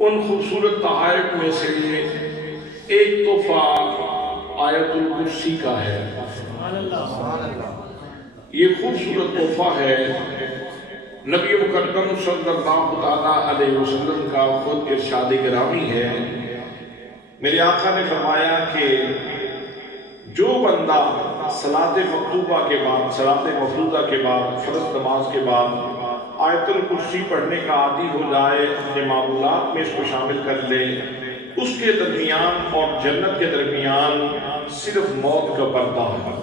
ان خوبصورت تحائف میں سے ایک تحفہ آیت الکرسی کا ہے۔ یہ خوبصورت تحفہ ہے نبی مکرم صلی اللہ علیہ وسلم کا خود ارشاد گرامی ہے۔ میرے آقا نے فرمایا کہ جو بندہ صلاۃ مکتوبہ کے بعد، صلاۃ مفروضہ کے بعد، فرض نماز کے بعد آیت الکرسی پڑھنے کا عادی ہو جائے، اپنے معمولات میں اس کو شامل کر لے، اس کے درمیان اور جنت کے درمیان صرف موت کا پردہ ہے۔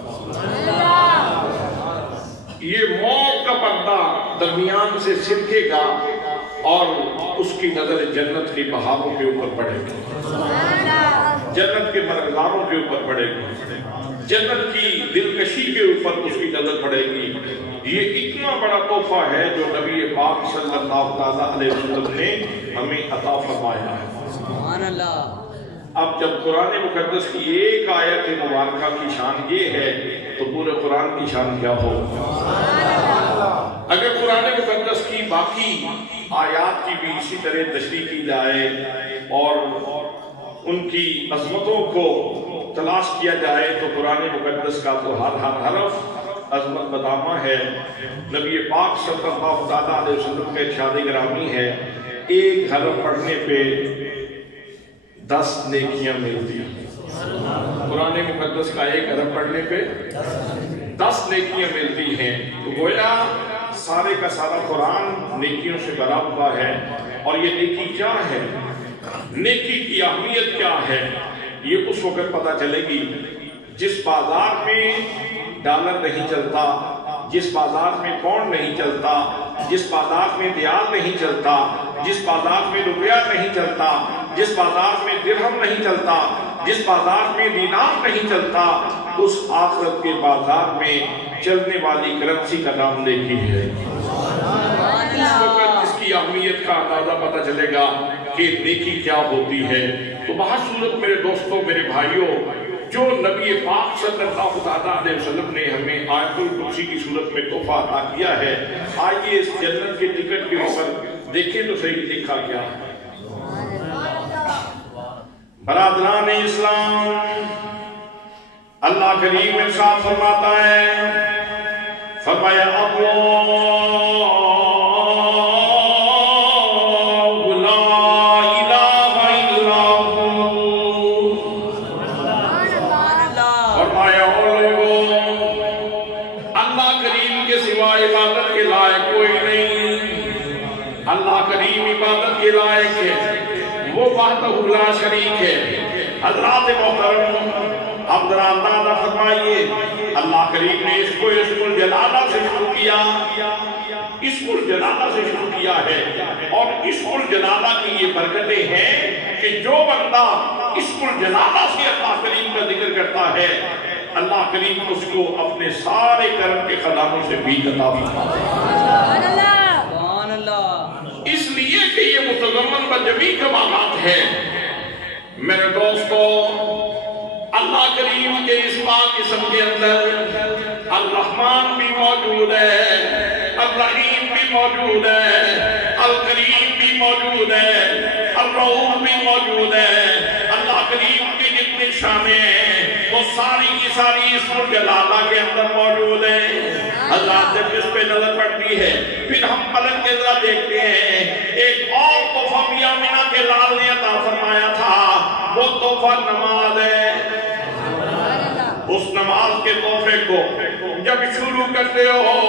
یہ موت کا پردہ درمیان سے سرکے گا اور اس کی نظر جنت کی بہاروں کے اوپر پڑے گی، جنت کے مرغزاروں کے اوپر پڑے گی، جنت کی دلکشی کے اوپر اس کی نظر پڑے گی۔ یہ اتنا بڑا تحفہ ہے جو نبی پاک صلی اللہ علیہ وسلم نے ہمیں عطا فرمایا ہے۔ سبحان اللہ۔ اب جب قرآن مقدس کی ایک آیت مبارکہ کی شان یہ ہے تو پورے قرآن کی شان کیا ہو؟ اگر قرآن مقدس کی باقی آیات کی بھی اسی طرح تشریح کی جائے اور ان کی عظمتوں کو تلاش کیا جائے تو قرآن مقدس کا تو ہر حرف عظمت بدامہ ہے۔ نبی پاک صلی اللہ علیہ وسلم کے ارشاد گرامی ہے، ایک حرف پڑھنے پہ 10 نیکیاں ملتی ہیں۔ قرآن مقدس کا ایک حرف پڑھنے پہ 10 نیکیاں ملتی ہیں۔ تو گویا سارے کا سارا قرآن نیکیوں سے بھرا ہوا ہے۔ اور یہ نیکی کیا ہے، نیکی کی اہمیت کیا ہے، یہ اس وقت پتہ چلے گی جس بازار میں ڈالر نہیں چلتا، جس بازار میں پاؤنڈ نہیں چلتا، جس بازار میں ریال نہیں چلتا، جس بازار میں روپیہ نہیں چلتا، جس بازار میں درہم نہیں چلتا، جس بازار میں دینار نہیں چلتا، اس آخرت کے بازار میں چلنے والی کرنسی کا نام نیکی ہے۔ اس وقت اس کی اہمیت کا اندازہ پتہ چلے گا کہ نیکی کیا ہوتی ہے۔ تو بہرصورت میرے دوستوں، میرے بھائیوں، جو نبی پاک صلی اللہ علیہ وسلم نے ہمیں آیت الکرسی کی صورت میں تحفہ عطا کیا ہے، آئیے اس جنت کے ٹکٹ کے اوپر دیکھیں تو صحیح لکھا کیا ہے۔ برادران اسلام، اللہ کریم ارشاد فرماتا ہے، فرمایا لا شریک ہے۔ حضرات محترم، اب ذرا اندازہ فرمائیے، اللہ کریم نے اس کو اسم الجلالہ سے شروع کیا، اسم الجلالہ سے شروع کیا ہے، اور اسم الجلالہ کی یہ برکتیں ہیں کہ جو بندہ اسم الجلالہ سے اللہ کریم کا ذکر کرتا ہے، اللہ کریم اس کو اپنے سارے کرم کے خزانوں سے بھی عطا فرماتا ہے۔ اس لیے کہ یہ متضمن بجمی کمالات ہے۔ میرے دوستو، اللہ کریم کے اس پاک اسم کے اندر الرحمن بھی موجود ہے، الرحیم بھی موجود ہے، الکریم بھی موجود ہے، الرؤوف بھی موجود ہے۔ اللہ کریم کی جتنی شانیں ہیں وہ ساری کی ساری اسم الجلالہ کے اندر موجود ہیں۔ اللہ جب اس پہ نظر پڑتی ہے، پھر ہم پلٹ کے ذرا دیکھتے ہیں، ایک اور تحفہ میاں آمنہ کے لال نے عطا فرمایا تھا، وہ تحفہ نماز ہے۔ اس نماز کے تحفے کو جب شروع کرتے ہو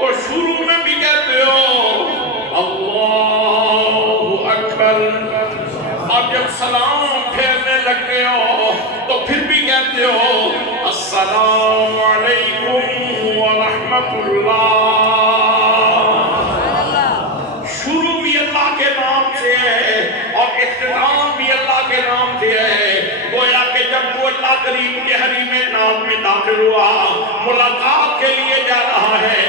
تو شروع میں بھی کہتے ہو اللہ اکبر، اور جب سلام پھیرنے لگتے ہو تو پھر بھی کہتے ہو السلام علیکم ورحمت اللہ۔ شروع بھی اللہ کے نام سے ہے اور اختتام بھی اللہ کے نام سے ہے۔ گویا کہ جب وہ اللہ کریم کے حریم نام میں داخل ہوا، ملاقات کے لیے جا رہا ہے،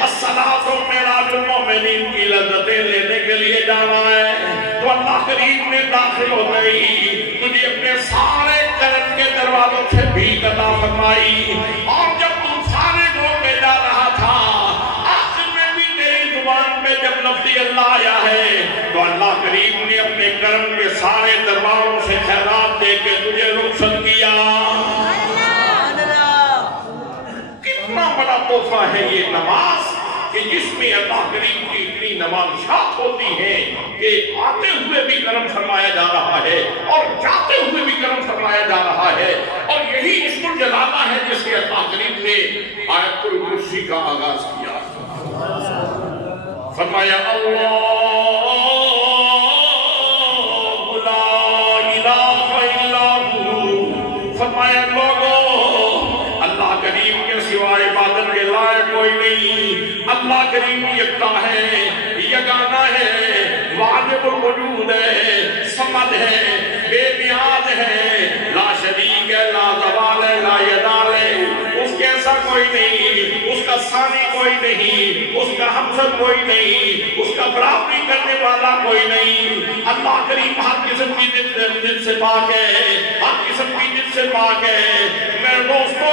الصلاۃ معراج المومنین کی لذتیں لینے کے لیے جا رہا ہے، تو اللہ کریم نے داخل ہو گئی، تجھے اپنے سارے کرم کے دروازوں سے بھی عطا فرمائی، اور جب تم فارغ ہو کے جا رہا تھا، آخر میں بھی تیری زبان پہ جب لفظ اللہ آیا ہے تو اللہ کریم نے اپنے کرم کے سارے درباروں سے خیرات دے کے تجھے رخصت کیا. کتنا بڑا تحفہ ہے یہ نماز کہ جس میں اللہ کریم کی اتنی نمائشات ہوتی ہیں کہ آتے ہوئے بھی کرم فرمایا جا رہا ہے اور جاتے ہوئے بھی کرم فرمایا جا رہا ہے. اور یہی اسم الجلالہ ہے جس سے اللہ کریم نے آیت الکرسی کا آغاز کیا. فرمایا اللہ لا الہ الا ہو. فرمایا لوگو اللہ کریم کے سوائے عبادت کے لائق کوئی نہیں. اللہ کریم یکتا ہے, یگانہ ہے, واجب الوجود ہے, صمد ہے, بے نیاز ہے, لا شریک ہے, لا زوال ہے, لا یدال ہے. اس کے ایسا کوئی نہیں, اس کا ثانی کوئی نہیں, اس کا ہمسر کوئی نہیں, اس کا برابری کرنے والا کوئی نہیں. اللہ کریم ہر قسم کی دل سے پاک ہے, ہر قسم کی دل سے پاک ہے. میرے دوستو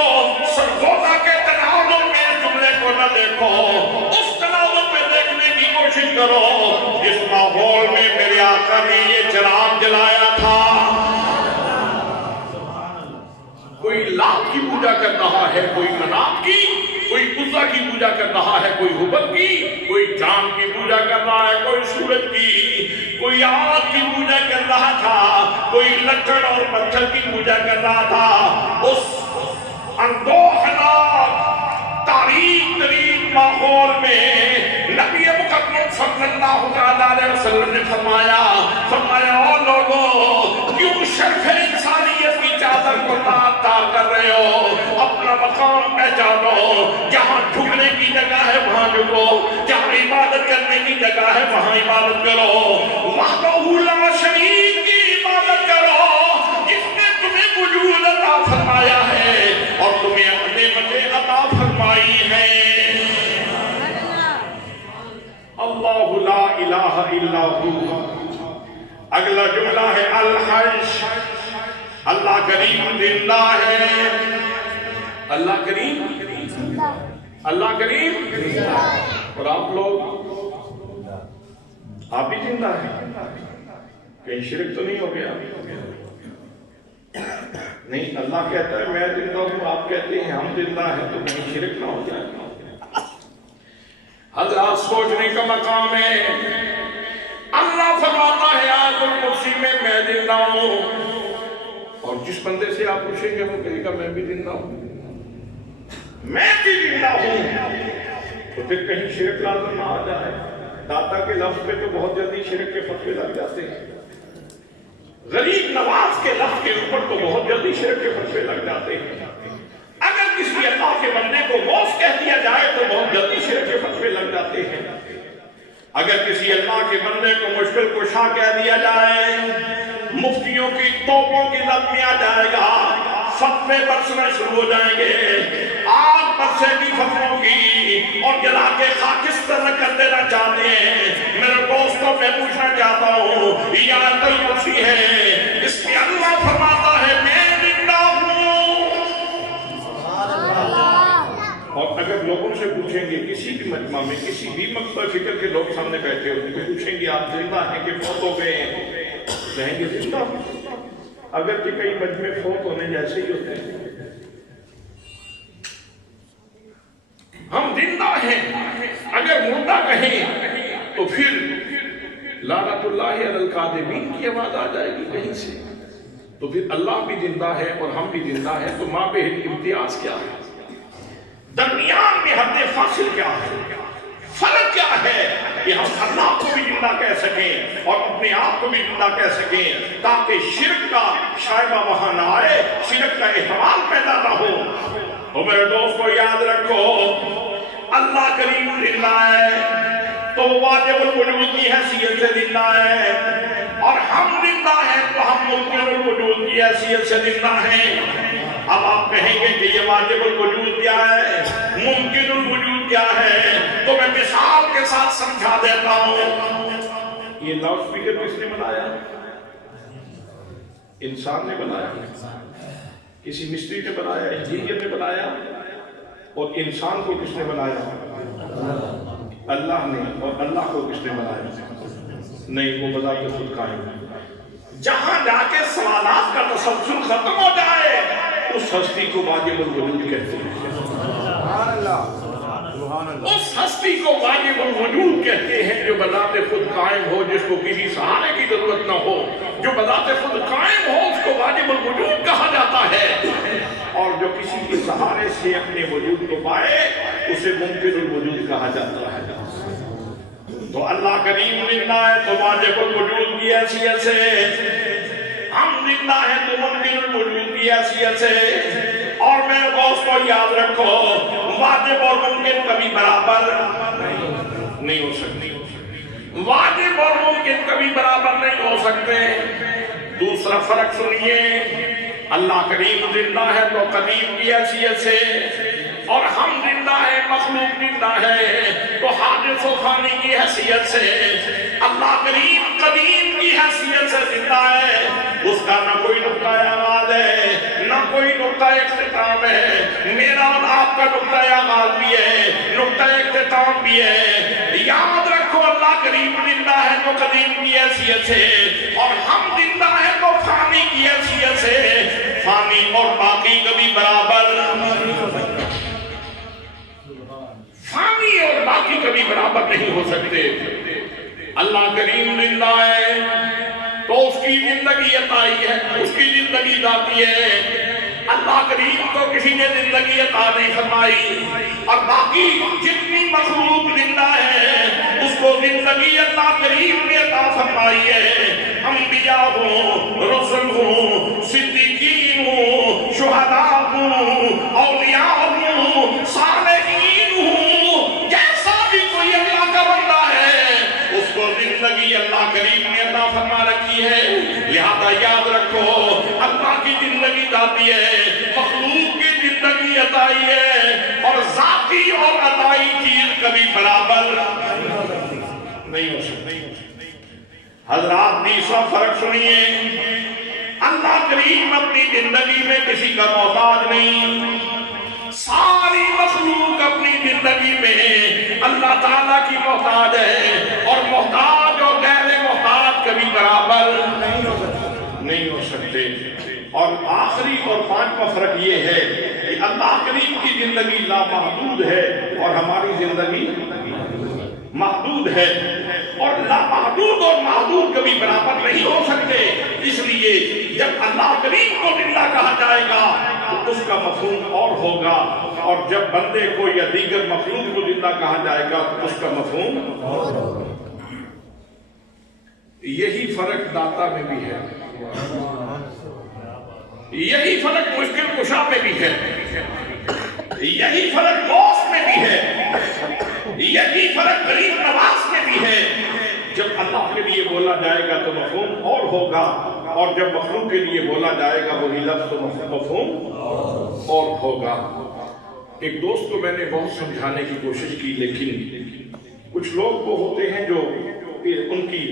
سرگودا کے تناظر میں جملے کو نہ دیکھو, اس تناظر پہ دیکھنے کی کوشش کرو جس ماحول میں میرے آقا نے یہ چراغ جلایا تھا. کوئی لات کی پوجا کر رہا ہے, کوئی منات کی, کوئی عزا کی پوجا کر رہا ہے, کوئی حبل کی, کوئی چاند کی پوجا کر رہا ہے, کوئی سورج کی, کوئی آگ کی پوجا کر رہا تھا, کوئی لکڑ اور پتھر کی پوجا کر رہا تھا. اس اندوہناک تاریخ ترین ماحول میں نبی مکرم صلی اللہ علیہ وسلم نے فرمایا او لوگو کیوں شرف انسانیت کی چادر کو تار کر رہے ہو. اپنا مقام پہچانو, جہاں جھکنے کی جگہ ہے وہاں جھکو, جہاں عبادت کرنے کی جگہ ہے وہاں عبادت کرو. وحدہ لا شریک کی عبادت کرو جس نے تمہیں وجود عطا فرمایا ہے اور تمہیں اپنے مجھے عطا فرمائی ہے. اللہ لا الہ الا ہو. اگلا جملہ ہے الحج. اللہ کریم زندہ ہے. اللہ کریم, اللہ کریم, اور آپ لوگ آپ بھی زندہ ہیں. کہیں شرک تو نہیں ہو گیا؟ نہیں, اللہ کہتا ہے میں زندہ ہوں, آپ کہتے ہیں ہم زندہ ہیں, تو کہیں شرک نہ ہو جائے. حضرات سوچنے کا مقام ہے. اللہ فرماتا ہے آیت الکرسی میں زندہ ہوں, اور جس بندے سے آپ پوچھیں گے وہ کہے گا میں بھی زندہ ہوں, میں بھی زندہ ہوں. تو پھر کہیں شرک لازم نہ آ جائے. داتا کے لفظ پہ تو بہت جلدی شرک کے فتوے لگ جاتے ہیں. غریب نواز کے لفظ کے اوپر تو بہت جلدی شرک کے فتوے لگ جاتے ہیں. اگر کسی اللہ کے بندے کو غوث کہہ دیا جائے تو بہت جلدی شرک کے فتوے لگ جاتے ہیں. اگر کسی اللہ کے بندے کو مشکل کشا کہہ دیا جائے, مفتیوں کی توپوں کی لت میں آ جائے گا, فتوے برسنا شروع ہو جائیں گے, آگ برسے گی فتووں کی اور جلا کے خاکستر کر دینا چاہتے ہیں. میرے دوستوں میں پوچھنا چاہتا ہوں, یہ آیت الکرسی ہے, اس میں اللہ فرماتا ہے میں زندہ ہوں. اور اگر لوگوں سے پوچھیں گے, کسی بھی مجمع میں کسی بھی مقصد فکر کے لوگ سامنے بیٹھے ہوتے ہیں, پوچھیں گے آپ زندہ ہیں کہ فوت ہو گئے ہیں, کہیں گے زندہ. اگر کہ کئی مجمع فوت ہونے جیسے ہی ہوتے ہیں. ہم زندہ ہیں. اگر مردہ کہیں تو پھر لعنت اللہ علی الکاذبین کی آواز آ جائے گی کہیں سے. تو پھر اللہ بھی زندہ ہے اور ہم بھی زندہ ہیں, تو ماں بہن امتیاز کیا ہے؟ درمیان میں حد فاصل کیا ہے؟ فرق کیا ہے کہ ہم اللہ کو بھی زندہ کہہ سکیں اور اپنے آپ کو بھی زندہ کہہ سکیں, تاکہ شرک کا شائبہ وہاں نہ آئے, شرک کا احتمال پیدا نہ ہو. اور میرے دوست کو یاد رکھو, اللہ کریم زندہ ہے تو واجب الوجود کی حیثیت سے زندہ ہے, اور ہم زندہ ہیں تو ہم ممکن الوجود کی حیثیت سے زندہ ہیں. اب آپ کہیں گے کہ یہ واجب الوجود کیا ہے, ممکن الوجود کیا ہے, تو میں مثال کے ساتھ سمجھا دیتا ہوں. یہ لاؤڈ سپیکر کس نے بنایا؟ انسان نے بنایا. کسی مستری نے بنایا, انجینئر نے بنایا. اور انسان کو کس نے بنایا؟ اللہ نے. اور اللہ کو کس نے بنایا؟ نہیں, وہ بذات خود قائم ہے. جہاں جا کے سوالات کا تسلسل ختم ہو جائے اس ہستی کو واجب الوجود کہتے ہیں۔ اس ہستی کو واجب الوجود کہتے ہیں جو بذات خود قائم ہو، جس کو کسی سہارے کی ضرورت نہ ہو، جو بذات خود قائم ہو اس کو واجب الوجود کہا جاتا ہے، اور جو کسی کے سہارے سے اپنے وجود کو پائے اسے ممکن الوجود کہا جاتا ہے۔ تو اللہ کریم زندہ ہے تو واجب الوجود کی حیثیت سے، ہم زندہ ہیں تو ممکن الوجود کی حیثیت سے، اور میرے دوستو یاد رکھو واجب اور ممکن کبھی برابر نہیں ہو سکتے، واجب اور ممکن کبھی برابر نہیں ہو سکتے۔ دوسرا فرق سنیے، اللہ کریم زندہ ہے تو قدیم کی حیثیت سے، اور ہم زندہ ہے، مخلوق زندہ ہے تو حادث و فانی کی حیثیت سے۔ اللہ کریم قدیم کی حیثیت سے زندہ ہے، اس کا نہ کوئی نقطہ آغاز ہے نہ کوئی نقطہ اختتام ہے، میرا اور آپ کا نقطہ آغاز بھی ہے، نقطہ اختتام بھی ہے۔ یاد رکھو اللہ کریم زندہ ہے تو قدیم کی حیثیت سے، اور ہم زندہ ہے تو فانی کی حیثیت سے۔ فانی اور باقی کبھی برابر، فانی اور باقی کبھی برابر نہیں ہو سکتے۔ اللہ کریم زندہ ہے تو اس کی زندگی عطائی ہے، اس کی زندگی ذاتی ہے۔ اللہ کریم کو کسی نے زندگی عطا نہیں فرمائی، اور باقی جتنی مخلوق زندہ ہے اس کو زندگی اللہ کریم نے عطا فرمائی ہے۔ انبیاء ہوں، رسل ہوں، صدیقین ہوں، شہداء ہوں، اولیاء ہوں، صالحین ہوں، جیسا بھی کوئی اللہ کا بندہ ہے اس کو زندگی اللہ کریم نے عطا فرما رکھی ہے۔ لہذا یاد رکھو اللہ کی زندگی ذاتی ہے، مخلوق کی زندگی عطائی ہے، اور ذاتی اور عطائی چیز کبھی برابر نہیں ہو سکتی۔ حضرات تیسرا فرق سنیے، اللہ کریم اپنی زندگی میں کسی کا محتاج نہیں، ساری مخلوق اپنی زندگی میں اللہ تعالیٰ کی محتاج ہے، اور محتاج اور غیر محتاج کبھی برابر نہیں ہو سکتے۔ اور آخری اور پانچواں فرق یہ ہے کہ اللہ کریم کی زندگی لامحدود ہے اور ہماری زندگی محدود ہے، اور لامحدود اور محدود کبھی برابر نہیں ہو سکتے۔ اس لیے جب اللہ کریم کو زندہ کہا جائے گا تو اس کا مفہوم اور ہوگا، اور جب بندے کو یا دیگر مخلوق کو زندہ کہا جائے گا تو اس کا مفہوم اور ہوگا۔ یہی فرق داتا میں بھی ہے، یہی فرق مشکل کشا میں بھی ہے، یہی فرق غوث میں بھی ہے، یہی فرق غریب نواز میں بھی ہے۔ جب اللہ کے لیے بولا جائے گا تو مفہوم اور ہوگا، اور جب مخلوق کے لیے بولا جائے گا وہی لفظ تو مفہوم اور ہوگا۔ ایک دوست کو میں نے بہت سمجھانے کی کوشش کی، لیکن کچھ لوگ وہ ہوتے ہیں جو ان کی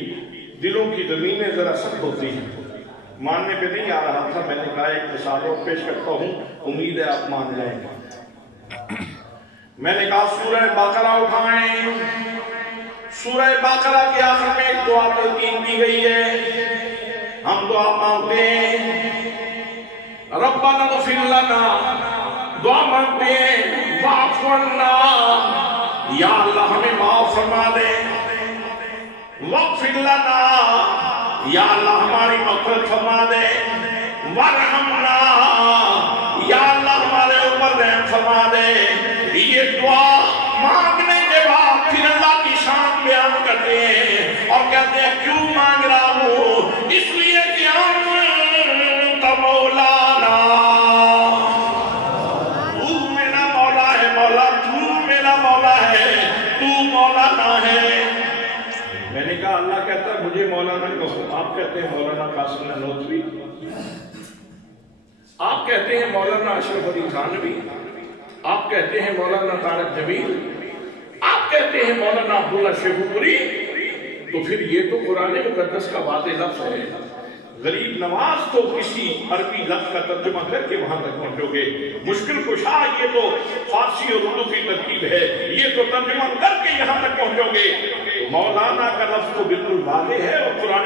دلوں کی زمینیں ذرا سخت ہوتی ہیں، ماننے پہ نہیں آ رہا تھا۔ میں نے کہا ایک مثال اور پیش کرتا ہوں، امید ہے آپ مان جائیں گے۔ میں نے کہا سورہ بقرہ اٹھائیں، سورہ بقرہ کے آخر میں ایک دعا تلقین کی گئی ہے، ہم دعا مانگتے ہیں ربنا اغفر لنا، دعا مانگتے ہیں واعف عنا، یا اللہ ہمیں معاف فرما دے، واغفر لنا، یا اللہ ہماری مغفرت فرما دے، وارحمنا، یا اللہ ہمارے اوپر رحم فرما دے۔ یہ دعا مانگنے کے بعد پھر اللہ کی شان بیان کرتے ہیں اور کہتے ہیں کیوں مانگ رہا ہوں؟ اس لیے کہ انت مولانا، تو میرا مولا ہے، مولا تو میرا مولا ہے، تو مولانا ہے۔ میں نے کہا اللہ کہتا ہے مجھے مولانا کہو، آپ کہتے ہیں مولانا قاسم نانوتوی، آپ کہتے ہیں مولانا اشرف علی تھانوی، آپ کہتے ہیں مولانا طارق جمیل، آپ کہتے ہیں مولانا عبداللہ شیخوپوری، تو پھر یہ تو قرآن مقدس کا واضح لفظ ہے۔ غریب نواز تو کسی عربی لفظ کا ترجمہ کر کے وہاں تک پہنچو گے، مشکل کشا یہ تو فارسی اور اردو کی ترکیب ہے، یہ تو ترجمہ کر کے یہاں تک پہنچو گے۔ مولانا کا لفظ تو بالکل واضح ہے اور قرآن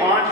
5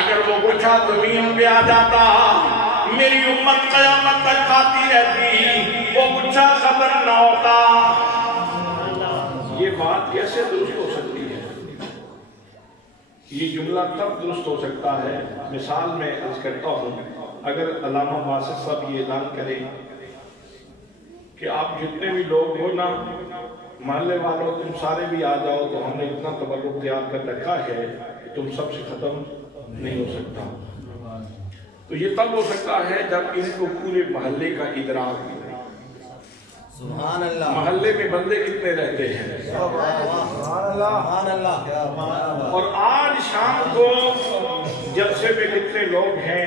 اگر وہ گچھا زمین پہ آ جاتا میری امت قیامت تک کھاتی رہتی، وہ گچھا ختم نہ ہوتا۔ یہ بات کیسے درست ہو سکتی ہے؟ یہ جملہ تب درست ہو سکتا ہے، مثال میں عرض کرتا ہوں، اگر علامہ باسط صاحب یہ اعلان کریں کہ آپ جتنے بھی لوگ ہو نا محلے والوں تم سارے بھی آ جاؤ، تو ہم نے اتنا تبرک تیار کر رکھا ہے کہ تم سب سے ختم نہیں ہو سکتا۔ تو یہ تب ہو سکتا ہے جب ان کو پورے محلے کا ادراک ملے۔ سبحان اللہ۔ محلے میں بندے کتنے رہتے ہیں؟ سبحان اللہ۔ اور آج شام کو جلسے میں کتنے لوگ ہیں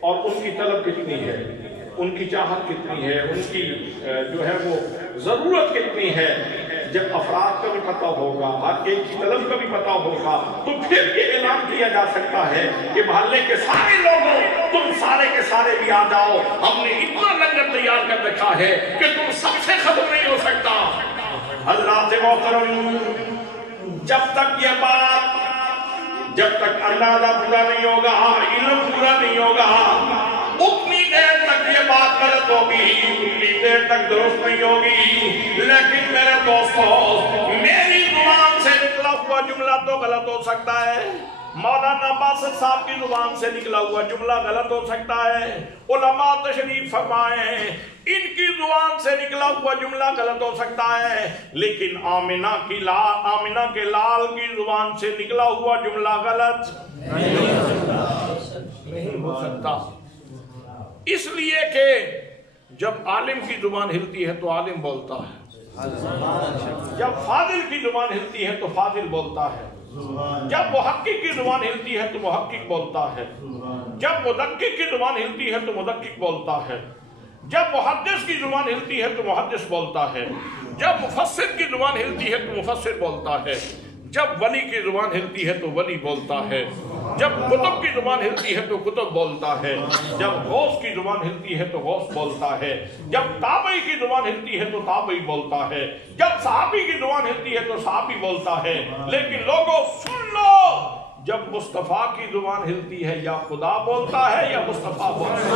اور ان کی طلب کتنی ہے، ان کی چاہت کتنی ہے، ان کی جو ہے وہ ضرورت کتنی ہے، جب افراد کا بھی پتہ ہوگا، ہر ایک کی طلب کا بھی پتہ ہوگا، تو پھر یہ اعلان کیا جا سکتا ہے کہ محلے کے سارے لوگوں تم سارے کے سارے بھی آ جاؤ، ہم نے اتنا لنگر تیار کر رکھا ہے کہ تم سب سے ختم نہیں ہو سکتا۔ حضرات محترم، جب تک یہ بات، جب تک اندازہ پورا نہیں ہوگا، علم پورا نہیں ہوگا، اتنی دیر تک یہ بات غلط ہوگی، اتنی دیر تک درست نہیں ہوگی۔ لیکن میرے دوستو، میری زبان سے نکلا ہوا جملہ تو غلط ہو سکتا ہے، مولانا باسط صاحب کی زبان سے نکلا ہوا جملہ غلط ہو سکتا ہے، علماء تشریف فرمائیں ان کی زبان سے نکلا ہوا جملہ غلط ہو سکتا ہے، لیکن آمنہ کے لال کی زبان سے نکلا ہوا جملہ غلط نہیں ہو سکتا۔ اس لیے کہ جب عالم کی زبان ہلتی ہے تو عالم بولتا ہے، جب فاضل کی زبان ہلتی ہے تو فاضل بولتا ہے، جب محقق کی زبان ہلتی ہے تو محقق بولتا ہے، جب مدقق کی زبان ہلتی ہے تو مدقق بولتا ہے، جب محدث کی زبان ہلتی ہے تو محدث بولتا ہے، جب مفسر کی زبان ہلتی ہے تو مفسر بولتا ہے، جب ولی کی زبان ہلتی ہے تو ولی بولتا ہے، جب کتب کی زبان ہلتی ہے تو کتب بولتا ہے، جب غوث کی زبان ہلتی ہے تو غوث بولتا ہے، جب تابعی کی زبان ہلتی ہے تو تابعی بولتا ہے، جب صحابی کی زبان ہلتی ہے تو صحابی بولتا ہے۔ لیکن لوگوں سن لو، جب مصطفیٰ کی زبان ہلتی ہے یا خدا بولتا ہے یا مصطفیٰ بولتا ہے۔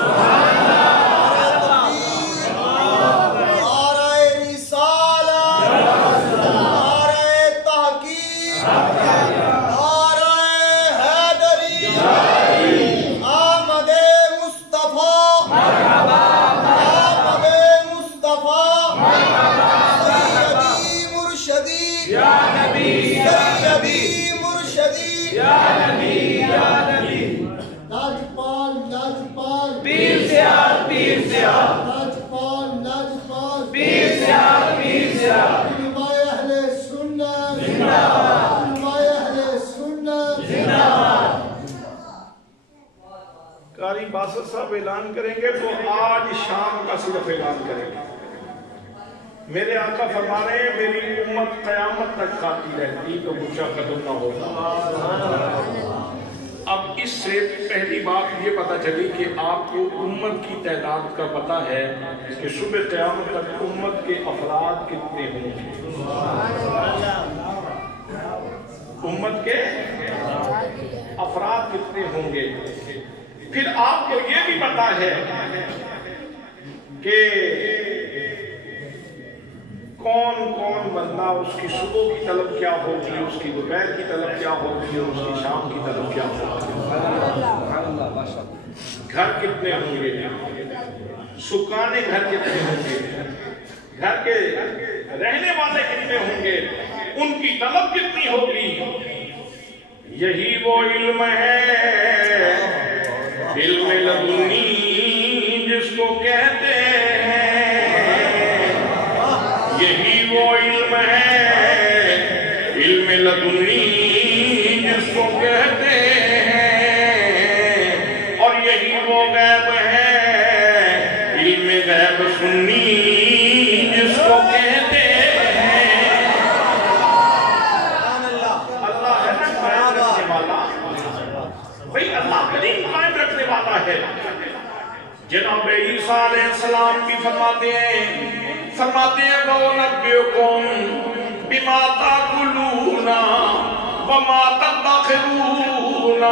قاری باسط صاحب اعلان کریں گے تو آج شام کا صرف اعلان کریں گے۔ میرے آقا فرما رہے ہیں میری امت قیامت تک کھاتی رہتی تو گچھا ختم نہ ہوتا۔ اب اس سے پہلی بات یہ پتہ چلی کہ آپ کو امت کی تعداد کا پتہ ہے کہ صبح قیامت تک امت کے افراد کتنے ہوں گے، امت کے افراد کتنے ہوں گے۔ پھر آپ کو یہ بھی پتا ہے کہ کون کون بندہ اس کی صبح کی طلب کیا ہوگی، اس کی دوپہر کی طلب کیا ہوگی اور اس کی شام کی طلب کیا ہوگی۔ گھر کتنے ہوں گے، سکان گھر کتنے ہوں گے، گھر کے رہنے والے کتنے ہوں گے، ان کی طلب کتنی ہوگی۔ یہی وہ علم ہے، علم لدنی جس کو کہتے ہیں، یہی وہ علم ہے، علم لدنی جس کو کہتے ہیں، اور یہی وہ غیب ہے، علم غیب سنی جس کو کہتے ہیں۔ اللہ ہے نا قائم رکھنے والا، بھئی اللہ قدیم قائم رکھنے والا ہے۔ جناب عیسیٰ علیہ السلام بھی فرماتے ہیں وَأُنَبِّئُكُم بِمَا تَأْكُلُونَ وَمَا تَدَّخِرُونَ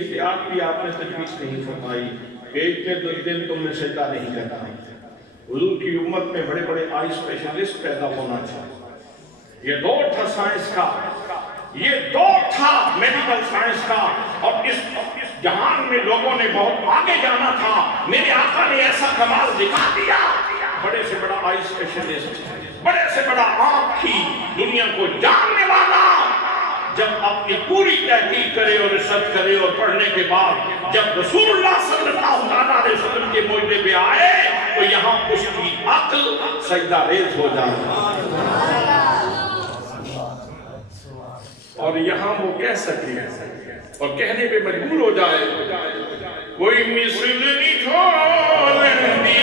احتیاط بھی آپ نے تجویز نہیں فرمائی کہ ایک دن تم نے سجدہ نہیں کرنا. حضور کی امت میں بڑے بڑے آئی اسپیشلسٹ پیدا ہونا چاہیے. یہ دور تھا سائنس کا, یہ دور تھا میڈیکل سائنس کا, اور اس جہان میں لوگوں نے بہت آگے جانا تھا. میرے آقا نے ایسا کمال دکھا دیا. بڑے سے بڑا آئی اسپیشلسٹ, بڑے سے بڑا آنکھ کی دنیا کو جاننے والا, جب اپنی پوری تحقیق کرے اور ریسرچ کرے اور پڑھنے کے بعد جب رسول اللہ صلی اللہ علیہ وسلم کے معجزے پہ آئے تو یہاں اس کی عقل سجدہ ریز ہو جائے اور یہاں وہ کہہ سکے اور کہنے پہ مجبور ہو جائے, کوئی مثل نہیں چھوڑنی,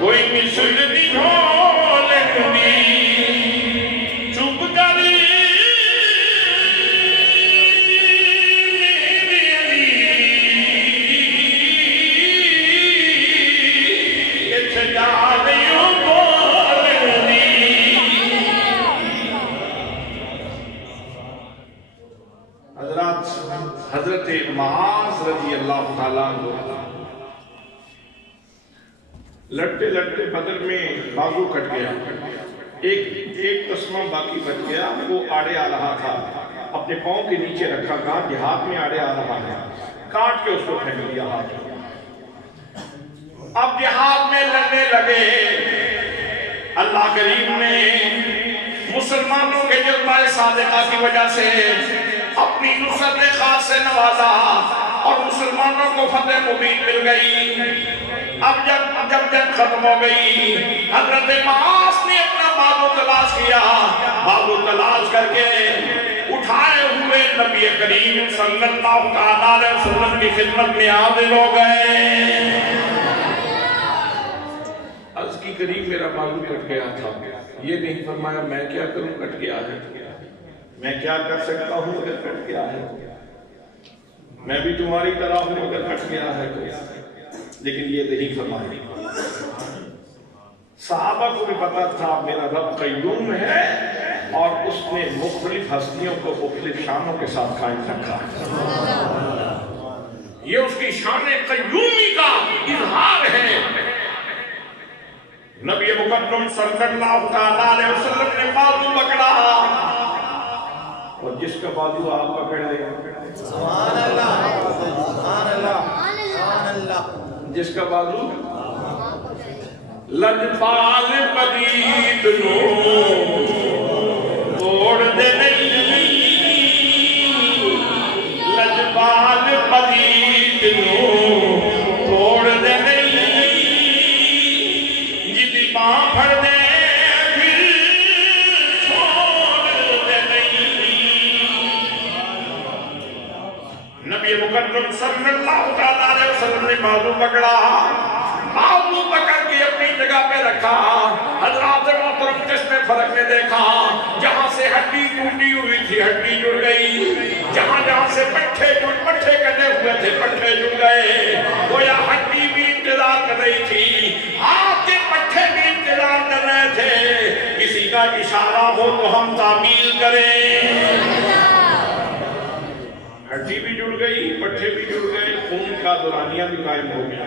کوئی مثل نہیں چھوڑنی, چپ کر حضرت معاذ رضی اللہ تعالیٰ عنہ لڑتے لڑتے بدر میں بازو کٹ گیا, ایک تسمہ باقی بچ گیا, وہ آڑے آ رہا تھا, اپنے پاؤں کے نیچے رکھا, کہا جہاد میں آڑے آ رہا ہے, کاٹ کے اس کو پھینک دیا ہاتھ. اب جہاد میں لڑنے لگے. اللہ کریم نے مسلمانوں کے جذبہ صادقہ کی وجہ سے اپنی نصرت خاص سے نوازا اور مسلمانوں کو فتح مبین مل گئی. اب جب جنگ ختم ہو گئی, حضرت معاذ نے اپنا بازو تلاش کیا. بازو تلاش کر کے اٹھائے ہوئے نبی کریم صلی اللہ علیہ وسلم کی خدمت میں حاضر ہو گئے. عرض کی کریم میرا بازو کٹ گیا تھا, یہ نہیں فرمایا میں کیا کروں, کٹ گیا ہے, میں کیا کر سکتا ہوں اگر کٹ گیا ہے, میں بھی تمہاری طرح ہوں اگر کٹ گیا ہے تو, لیکن یہ نہیں فرمایا. صحابہ کو بھی پتا تھا میرا رب قیوم ہے اور اس نے مختلف ہستیوں کو مختلف شانوں کے ساتھ قائم رکھا. یہ اس کی شان قیومی کا اظہار ہے. نبی مکرم صلی اللہ علیہ وسلم نے بازو پکڑا اور جس کا بازو آپ پکڑ لے, سبحان اللہ, سبحان اللہ, سبحان اللہ, جس کا بازو لجپال پدید نو توڑ دے نہیں, لجپال پدید نو توڑ دے نہیں, جدی باں پھڑ دے پھر چھوڑ دے نہیں. نبی مکرم صلی اللہ علیہ وسلم نے بازو پکڑا, بازو پکڑ کے اپنی جگہ پہ رکھا. حضرات محترم جس نے فرق نے دیکھا, جہاں سے ہڈی ٹوٹی ہوئی تھی ہڈی جڑ گئی, جہاں سے پٹھے کٹے ہوئے تھے پٹھے جڑ گئے. گویا ہڈی بھی انتظار کر رہی تھی, ہاتھ کے پٹھے بھی انتظار کر رہے تھے, کسی کا اشارہ ہو تو ہم تعمیل کریں. ہڈی بھی جڑ گئی, پٹھے بھی جڑ گئے, خون کا دورانیہ بھی قائم ہو گیا,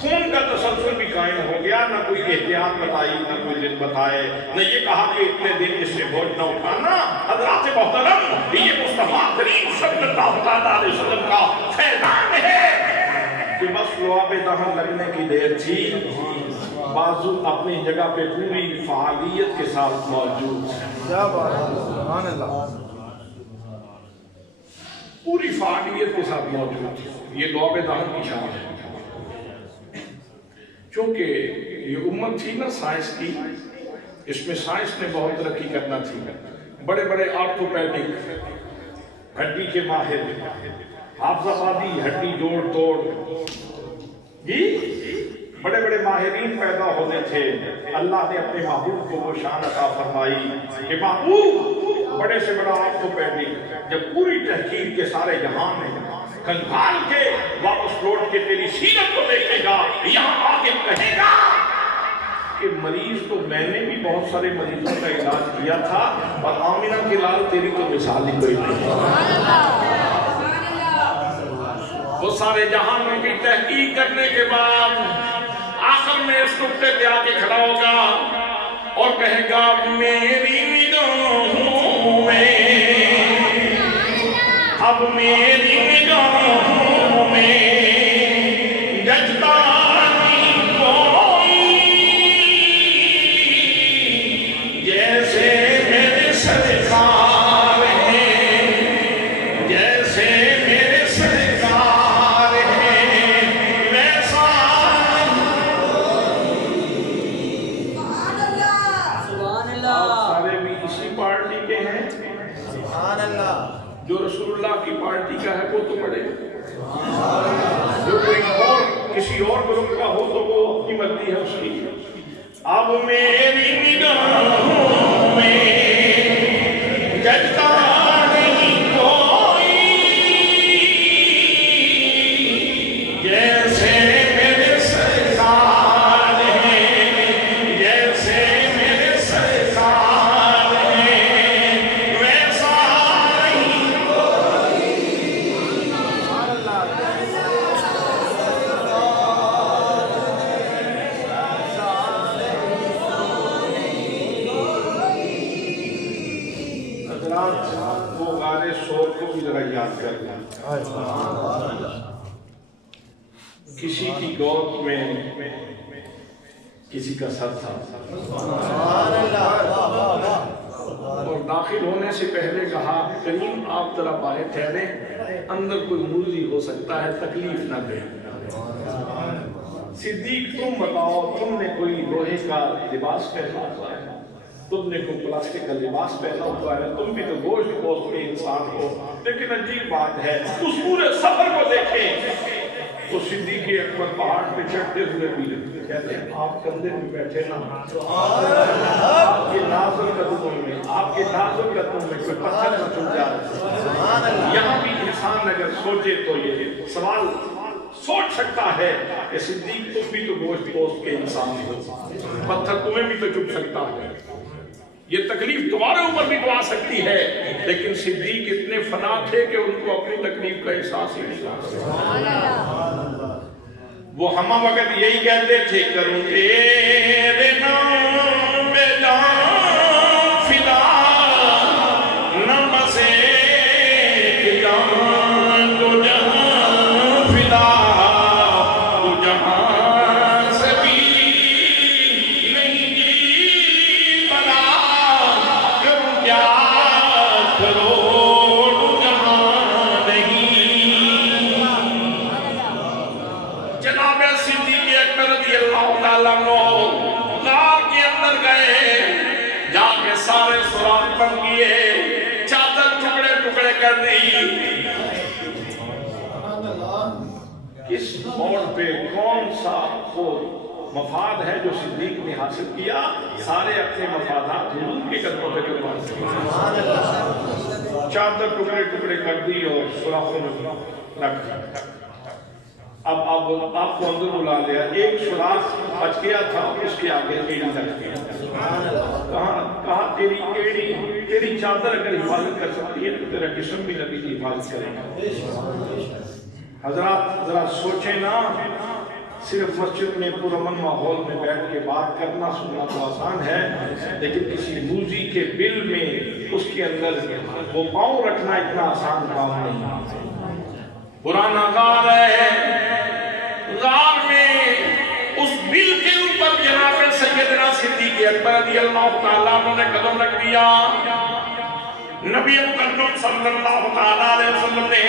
خون کا تسلسل بھی قائم ہو گیا. نہ کوئی احتیاط بتائی, نہ کوئی دن بتائے, نہ یہ کہا کہ اتنے دن اس سے بوجھ نہ اٹھانا. حضرات محترم, یہ مصطفیٰ کریم صلی اللہ علیہ وسلم کا فیضان ہے کہ بس لعاب دہن لگنے کی دیر تھی, بازو اپنی جگہ پہ پوری فعالیت کے ساتھ موجود ہے. کیا بات ہے, سبحان اللہ, پوری فعالیت کے ساتھ موجود ہے. یہ لعاب دہن کی شان ہے. چونکہ یہ امت تھی نا سائنس کی, اس میں سائنس نے بہت ترقی کرنا تھی. بڑے بڑے آرتھوپیڈک ہڈی کے ماہر, حافظ آبادی ہڈی جوڑ توڑ, جی بڑے بڑے ماہرین پیدا ہوتے تھے. اللہ نے اپنے محبوب کو وہ شان عطا فرمائی کہ محبوب بڑے سے بڑا آرتھوپیڈک جب پوری تحقیق کے سارے جہان میں کنگھال کے واپس لوٹ کے تیری سیرت کو دیکھے گا, یہاں آ کے کہے گا کہ مریض تو میں نے بھی بہت سارے مریضوں کا علاج کیا تھا، اور آمینہ کے لال تیری تو مثال ہی کوئی نہیں۔ وہ سارے جہانوں کی تحقیق کرنے کے بعد آخر میں اس نقطے پہ آ کے کھڑا ہوگا اور کہے گا میری نگاہوں میں، اب میری نگاہوں میں ججتا نہیں کوئی، جیسے میرے سرکار ہیں، جیسے میرے سرکار ہیں، ویسا سارے بھی اسی پارٹی کے ہیں۔ سبحان اللہ۔ جو رسول اللہ کی پارٹی کا ہے وہ تو پڑے، جو کوئی اور کسی اور گروپ کا ہو تو وہ اپنی مرضی ہے اس کی۔ اب میری نگاہوں میں ججتا نہیں کوئی، جیسے میرے سرکار ہیں، جیسے میرے سرکار ہیں، ویسا نہیں حضرات۔ وہ غار سور کو بھی ذرا یاد کر لیں۔ کسی کی گود میں کسی کا سر تھا، سبحان اللہ۔ اور داخل ہونے سے پہلے کہا کریم آپ ذرا باہر ٹھہرے، اندر کوئی مرضی ہو سکتا ہے، تکلیف نہ دے۔ صدیق تم بتاؤ، تم نے کوئی لوہے کا لباس پہنا ہوا ہے، تم نے کوئی پلاسٹک کا لباس پہنا ہوا ہے، تم بھی تو گوشت پوست کے انسان ہو، لیکن عجیب بات ہے اس پورے سفر کو دیکھیں تو صدیق اکبر پہاڑ پہ چڑھتے ہوئے بھی کہتے ہیں آپ کندھے میں بیٹھے نہ، آپ کے نازل قدموں میں، آپ کے نازل قدموں میں کوئی پتھر نہ چھپ جائے۔ یہاں بھی انسان اگر سوچے تو یہ سوال سوچ سکتا ہے کہ صدیق تم بھی تو گوشت پوست کے انسان ہو، پتھر تمہیں بھی تو چھپ سکتا ہے، یہ تکلیف تمہارے اوپر بھی تو آ سکتی ہے، لیکن صدیق اتنے فنا تھے کہ ان کو اپنی تکلیف کا احساس ہی نہیں تھا۔ وہ ہمہ وقت یہی کہتے تھے کروں تیرے نام پہ جان فدا، نہ بسے جان تو جہاں فدا، تو جہاں سے بھی نہیں جی بنا، کروں کیا کرو جہاں نہیں۔ جناب صدیق اکبر رضی اللہ تعالیٰ عنہ غار کے اندر گئے، جا کے سارے سوراخ بند کیے، چادر ٹکڑے ٹکڑے کر دی۔ کس موڑ پہ کون سا وہ مفاد ہے جو صدیق نے حاصل کیا؟ سارے اپنے مفادات حضور کے قدموں پہ قربان کیے، چادر ٹکڑے ٹکڑے کر دی اور سوراخوں میں رکھ دی۔ اب آپ کو اندر بلا لیا، ایک سوراخ بچ گیا تھا، اس کے آگے ایڑی رکھ دیا۔ کہا تیری چادر اگر حفاظت کر سکتی ہے تو تیرا جسم بھی نبی کی حفاظت کرے گا۔ حضرات ذرا سوچیں نا، صرف مسجد میں پرامن ماحول میں بیٹھ کے بات کرنا سننا تو آسان ہے، لیکن کسی موزی کے بل میں اس کے اندر وہ پاؤں رکھنا اتنا آسان کام نہیں۔ پرانا غار ہے، غار میں اس بل کے اوپر جناب سیدنا صدیق اکبر رضی اللہ تعالیٰ عنہ نے قدم رکھ دیا۔ نبی مقدم صلی اللہ تعالیٰ علیہ وسلم نے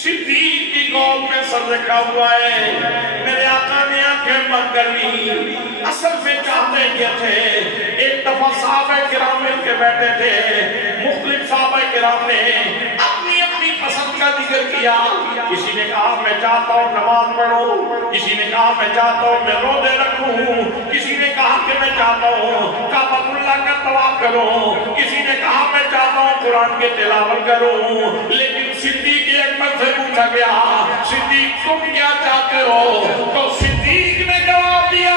صدیق کی گود میں سر رکھا ہوا ہے۔ میرے آقا نے آنکھیں بند کر لی، اصل میں چاہتے یہ تھے۔ ایک دفعہ صحابہ کرام مل کے بیٹھے تھے، مختلف صحابہ کرام نے اپنی اپنی پسند کا ذکر کیا۔ کسی نے کہا میں چاہتا ہوں نماز پڑھوں، کسی نے کہا میں چاہتا ہوں میں روزے رکھوں، کسی نے کہا کہ میں چاہتا ہوں کعبۃ اللہ کا طواف کروں، کسی نے کہا میں چاہتا ہوں قرآن کی تلاوت کروں۔ لیکن صدیق اکبر سے پوچھا گیا صدیق تم کیا چاہتے ہو؟ تو صدیق نے جواب دیا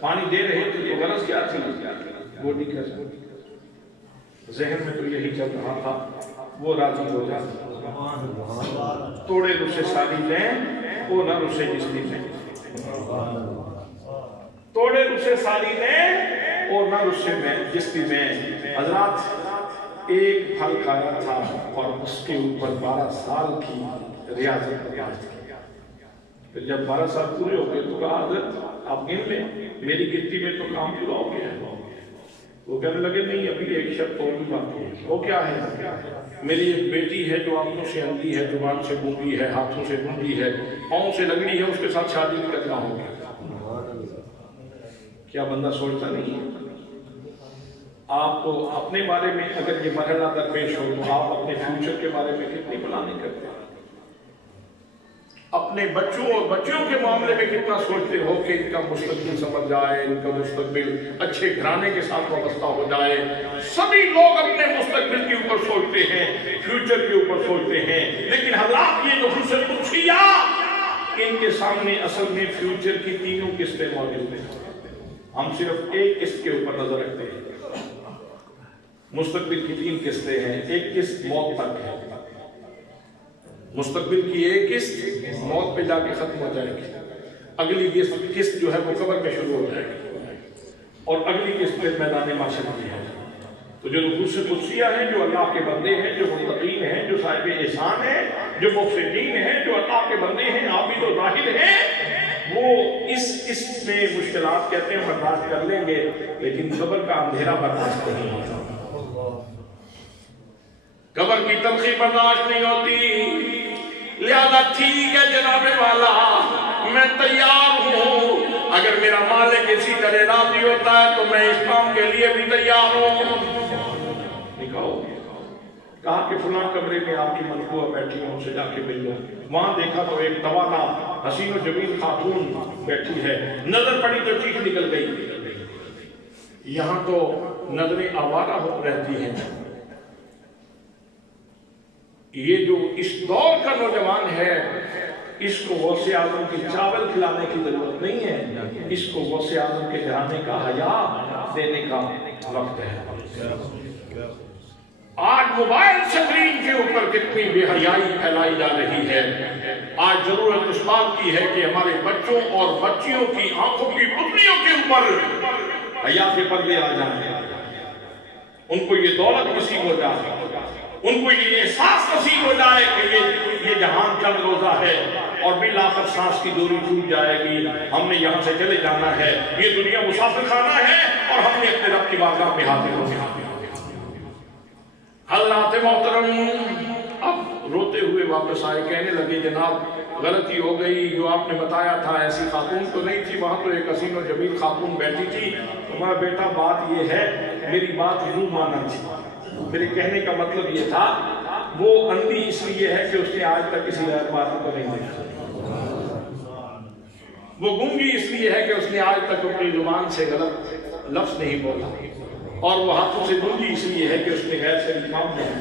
پانی دے رہے تھے تو غرض کیا تھی؟ گوڈی کیسے؟ ذہن میں تو یہی چل رہا تھا، وہ راضی ہو جاتا، توڑے رسے ساری لیں وہ نہ رسے جستی میں، توڑے رسے ساری لیں اور نہ رسے میں جستی میں۔ حضرات ایک پھل کھایا تھا اور اس کے اوپر 12 سال کی ریاضت کی۔ پھر جب 12 سال پورے ہو گئے تو کہا حضرت آپ گن لیں، میری گنتی میں تو کام پورا ہو گیا ہے۔ وہ کہنے لگے نہیں، ابھی ایک شرط اور بھی باقی ہے۔ وہ کیا ہے؟ میری ایک بیٹی ہے جو آنکھوں سے اندھی ہے، زبان سے گونگی ہے، ہاتھوں سے گونگی ہے، پاؤں سے لگڑی ہے، اس کے ساتھ شادی کرنا ہوگا۔ کیا بندہ سوچتا نہیں ہے؟ آپ کو اپنے بارے میں اگر یہ مرحلہ درپیش ہو تو آپ اپنے فیوچر کے بارے میں کتنی پلاننگ کرتے ہیں؟ اپنے بچوں اور بچوں کے معاملے میں کتنا سوچتے ہو کہ ان کا مستقبل سمجھ جائے، ان کا مستقبل اچھے گھرانے کے ساتھ وابستہ ہو جائے۔ سبھی لوگ اپنے مستقبل کے اوپر سوچتے ہیں، فیوچر کے اوپر سوچتے ہیں، لیکن حضرات یہ جو حسن قدسیہ، ان کے سامنے اصل میں فیوچر کی تینوں قسطیں موجود ہیں۔ ہم صرف ایک قسط کے اوپر نظر رکھتے ہیں۔ مستقبل کی 3 قسطیں ہیں، ایک قسط موت تک ہے، مستقبل کی ایک قسط موت پہ جا کے ختم ہو جائے گی، اگلی قسط جو ہے وہ قبر میں شروع ہو جائے گی، اور اگلی قسط پہ میدان محشر کی ہے۔ تو جو نفوس قدسیہ ہیں، جو اللہ کے بندے ہیں، جو متقین ہیں، جو صاحب احسان ہیں، جو محسنین ہیں، جو اللہ کے بندے ہیں، عابد و زاہد ہیں، وہ اس قسط میں مشکلات کہتے ہیں برداشت کر لیں گے، لیکن قبر کا اندھیرا برداشت نہیں ہوتا، قبر کی تلخی برداشت نہیں ہوتی۔ لہذا ٹھیک ہے جناب والا، میں تیار ہوں، اگر میرا مالک اسی طرح راضی ہوتا ہے تو میں اس کام کے لیے بھی تیار ہوں۔ نکاؤ کہا کہ فلاں کمرے میں آپ کی منقوہ بیٹھی ہوں، سے جا کے مل لو۔ وہاں دیکھا تو ایک توانا حسین و جمیل خاتون بیٹھی ہے، نظر پڑی تو چیخ نکل گئی۔ یہاں تو نظریں آوارہ ہو رہتی ہیں۔ یہ جو اس دور کا نوجوان ہے، اس کو غوث اعظم کی چاول کھلانے کی ضرورت نہیں ہے، اس کو غوث اعظم کے گھرانے کا حیا دینے کا وقت ہے۔ آج موبائل سکرین کے اوپر کتنی بے حیائی پھیلائی جا رہی ہے۔ آج ضرورت اس بات کی ہے کہ ہمارے بچوں اور بچیوں کی آنکھوں کی پتلیوں کے اوپر حیا کے پردے آ جائیں، ان کو یہ دولت نصیب ہو جائے، ان کو یہ احساس نصیب ہو جائے کہ یہ جہان چند روزہ ہے اور بالآخر سانس کی دوری ٹوٹ جائے گی، ہم نے یہاں سے چلے جانا ہے، یہ دنیا مسافر خانہ ہے اور ہم نے اپنے رب کی بارگاہ میں حاضر ہونا ہے۔ حضرات محترم اب روتے ہوئے واپس آئے، کہنے لگے جناب غلطی ہو گئی، جو آپ نے بتایا تھا ایسی خاتون تو نہیں تھی، وہاں تو ایک حسین و جمیل خاتون بیٹھی تھی۔ تمہارا بیٹا بات یہ ہے، میری بات ضرور مانا تھی، میرے کہنے کا مطلب یہ تھا وہ اندھی اس لیے ہے کہ اس نے آج تک کسی غیر بات کو نہیں دیکھا، وہ گونگی اس لیے ہے کہ اس نے آج تک اپنی زبان سے غلط لفظ نہیں بولا، اور وہ ہاتھوں سے گونگی اس لیے ہے کہ اس نے غیر سے کام نہیں،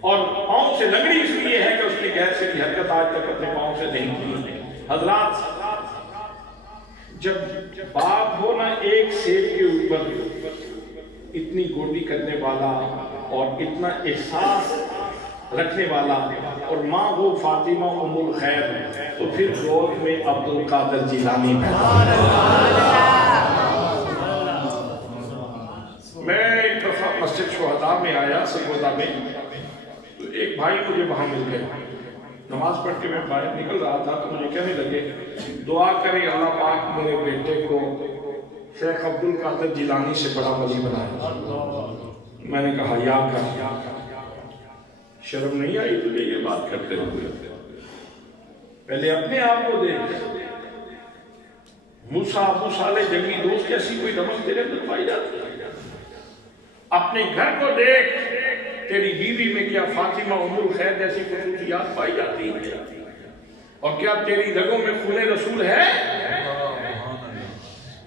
اور پاؤں سے لنگڑی اس لیے ہے کہ اس نے غیر سے کی حرکت آج تک اپنے پاؤں سے نہیں کی۔ حضرات جب باپ ہو نا ایک سیب کے اوپر اتنی گوڈی کرنے والا اور اتنا احساس رکھنے والا، اور ماں وہ فاطمہ ام الخیر، تو پھر گود میں عبد القادر جیلانی میں ایک دفعہ مسجد شہداء میں آیا سرگودا میں، تو ایک بھائی مجھے وہاں مل گئے، نماز پڑھ کے میں باہر نکل رہا تھا تو مجھے کہنے لگے دعا کریں اللہ پاک میرے بیٹے کو شیخ عبد القادر جیلانی سے بڑا ولی بنائے۔ میں نے کہا یا کر، شرم نہیں آئی تجھے یہ بات کرتے ہوئے؟ پہلے اپنے آپ کو دیکھ، موسیٰ ابو صالح جنگی دوست کیسی کوئی رمق تیرے اندر پائی جاتی ہے؟ اپنے گھر کو دیکھ، تیری بیوی میں کیا فاطمہ ام الخیر جیسی خصوصیات پائی جاتی ہیں؟ اور کیا تیری رگوں میں خون رسول ہے؟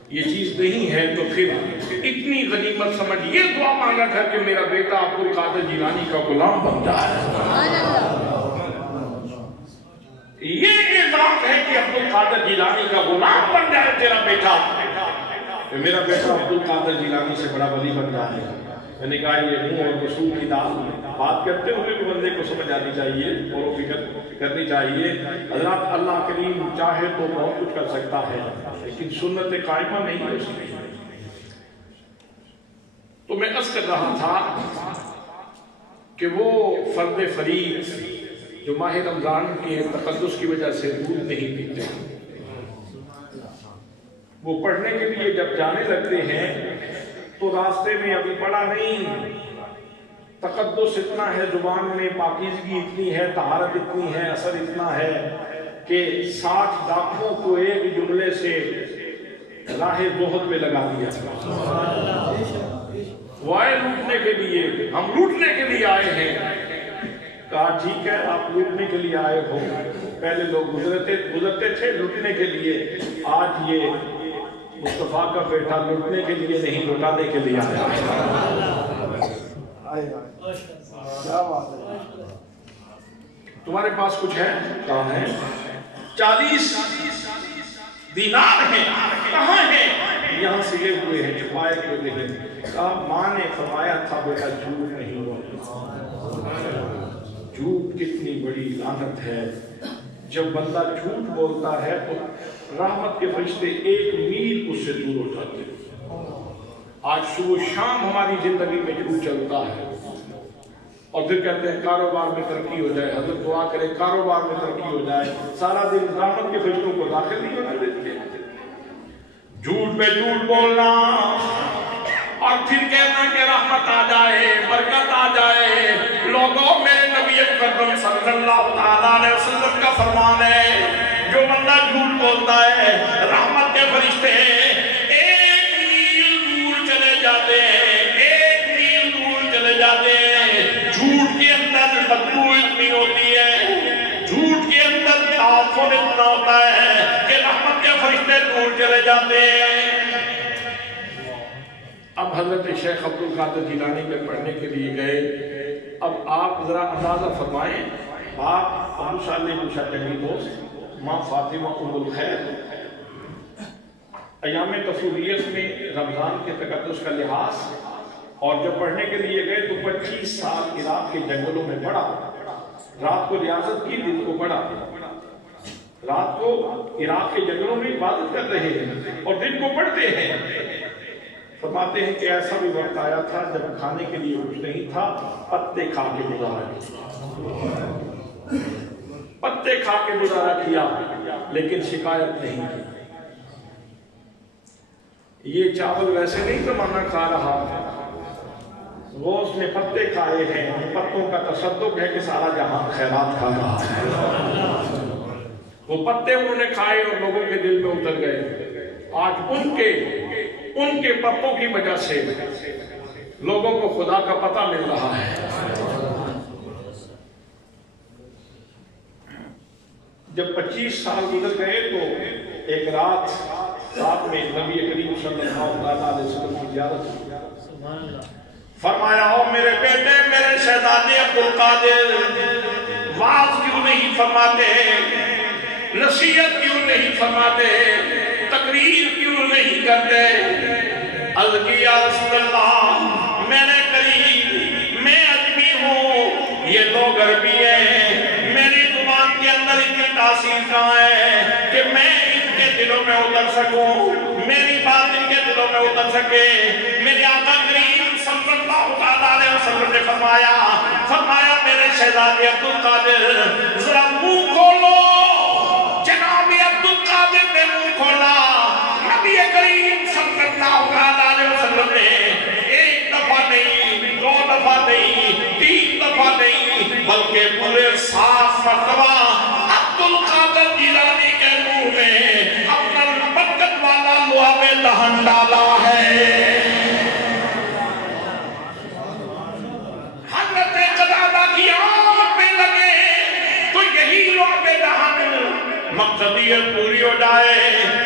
یہ چیز نہیں ہے تو پھر اتنی غنیمت سمجھ، یہ دعا مانگا کر کہ میرا بیٹا عبد القادر جیلانی کا غلام بن جائے۔ یہ اعزاز ہے کہ عبد القادر جیلانی کا غلام بن جائے تیرا بیٹا، کہ میرا بیٹا عبد القادر جیلانی سے بڑا ولی بن رہا ہے. میں نے کہا یہ منہ اور رسول کی بات کرتے ہوئے بھی بندے کو سمجھ آنی چاہیے اور وہ فکر کرنی چاہیے. حضرات اللہ کریم چاہے تو بہت کچھ کر سکتا ہے لیکن سنت قائمہ نہیں ہے اس میں. تو میں عرض کر رہا تھا کہ وہ فرد فرید جو ماہ رمضان کے تقدس کی وجہ سے دودھ نہیں پیتے، وہ پڑھنے کے لیے جب جانے لگتے ہیں تو راستے میں ابھی پڑھا نہیں، تقدس اتنا ہے زبان میں، پاکیزگی اتنی ہے، طہارت اتنی ہے، اثر اتنا ہے کہ 60 ڈاکوں کو ایک جملے سے راہ زہد پہ لگا دیا. وہ آئے لوٹنے کے لیے، ہم لوٹنے کے لیے آئے ہیں. کہا ٹھیک ہے آپ لوٹنے کے لیے آئے ہو، پہلے لوگ گزرتے تھے لوٹنے کے لیے، آج یہ مصطفیٰ کا بیٹا لوٹنے کے لیے نہیں لوٹانے کے لیے آیا. تمہارے پاس کچھ ہے؟ کہاں ہے؟ 40 دینار ہیں. کہاں ہیں؟ یہاں سلے ہوئے ہیں، چھپائے کیوں نہیں؟ کہا ماں نے فرمایا تھا بیٹا جھوٹ نہیں بولنا. جھوٹ کتنی بڑی لعنت ہے. جب بندہ جھوٹ بولتا ہے تو رحمت کے فرشتے 1 میل اس سے دور ہو جاتے ہیں. آج صبح شام ہماری زندگی میں جھوٹ چلتا ہے اور پھر کہتے ہیں کاروبار میں ترقی ہو جائے. حضرت دعا کرے کاروبار میں ترقی ہو جائے. سارا دن رحمت کے فرشتوں کو داخل نہیں ہونے دیتے. جھوٹ پہ جھوٹ بولنا اور پھر کہنا کہ رحمت آ جائے، برکت آ جائے. لوگوں میں نبی اکرم صلی اللہ علیہ وسلم کا فرمان ہے جو بندہ جھوٹ بولتا ہے رحمت کے فرشتے 1 میل دور چلے جاتے ہیں، 1 میل دور چلے جاتے ہیں. جھوٹ کے اندر بدبو اتنی ہوتی ہے، جھوٹ کے اندر تعفن اتنا ہوتا ہے کہ رحمت کے فرشتے دور چلے جاتے ہیں. اب حضرت شیخ عبد القادر جیلانی میں پڑھنے کے لیے گئے. اب آپ ذرا اندازہ فرمائیں، آپ ابو صالح موسیٰ چنگی دوست، ماں فاطمہ ام الخیر، ایام تفریحیت میں رمضان کے تقدس کا لحاظ، اور جب پڑھنے کے لیے گئے تو 25 سال عراق کے جنگلوں میں پڑھا. رات کو ریاضت کی، دن کو پڑھا. رات کو عراق کے جنگلوں میں عبادت کر رہے ہیں اور دن کو پڑھتے ہیں. فرماتے ہیں کہ ایسا بھی وقت آیا تھا جب کھانے کے لیے کچھ نہیں تھا، پتے کھا کے گزارا، پتے کھا کے گزارا کیا لیکن شکایت نہیں کی. یہ چاول ویسے نہیں زمانہ کھا رہا، غوث نے پتے کھائے ہیں. پتوں کا تصدق ہے کہ سارا جہاں خیرات کھا رہا ہے. وہ پتے انہوں نے کھائے اور لوگوں کے دل میں اتر گئے. آج ان کے پتوں کی وجہ سے لوگوں کو خدا کا پتہ مل رہا ہے. جب 25 سال گزر گئے تو ایک رات میں نبی کریم صلی اللہ علیہ وسلم کی زیارت ہوئی. فرمایا او میرے بیٹے، میرے شہزادے عبد القادر، واعظ کیوں نہیں فرماتے، نصیحت کیوں نہیں فرماتے، تقریر کیوں نہیں کرتے؟ الگی یا رسول اللہ، میں نے قریب، میں اجمی ہوں، یہ 2 غربی ہیں. میری زبان کے اندر اتنی تاثیر کہاں ہے کہ میں ان کے دلوں میں اتر سکوں، میری بات ان کے دلوں میں اتر سکے. میرے آقا کریم صلی اللہ علیہ وسلم نے فرمایا میرے شہزادے عبد القادر ذرا منہ کھولو. جناب عبد القادر نے منہ کھولا. نبی کریم صلی اللہ علیہ وسلم نے 1 دفعہ نہیں، 2 دفعہ نہیں، 3 دفعہ نہیں، بلکہ پورے 7 مرتبہ عبد القادر جیلانی کے منہ میں اپنا برکت والا لعاب دہن ڈالا ہے. حضرت قتادہ کی آنکھ میں لگے تو یہی لعاب دہن مقصدیت پوری ہو جائے.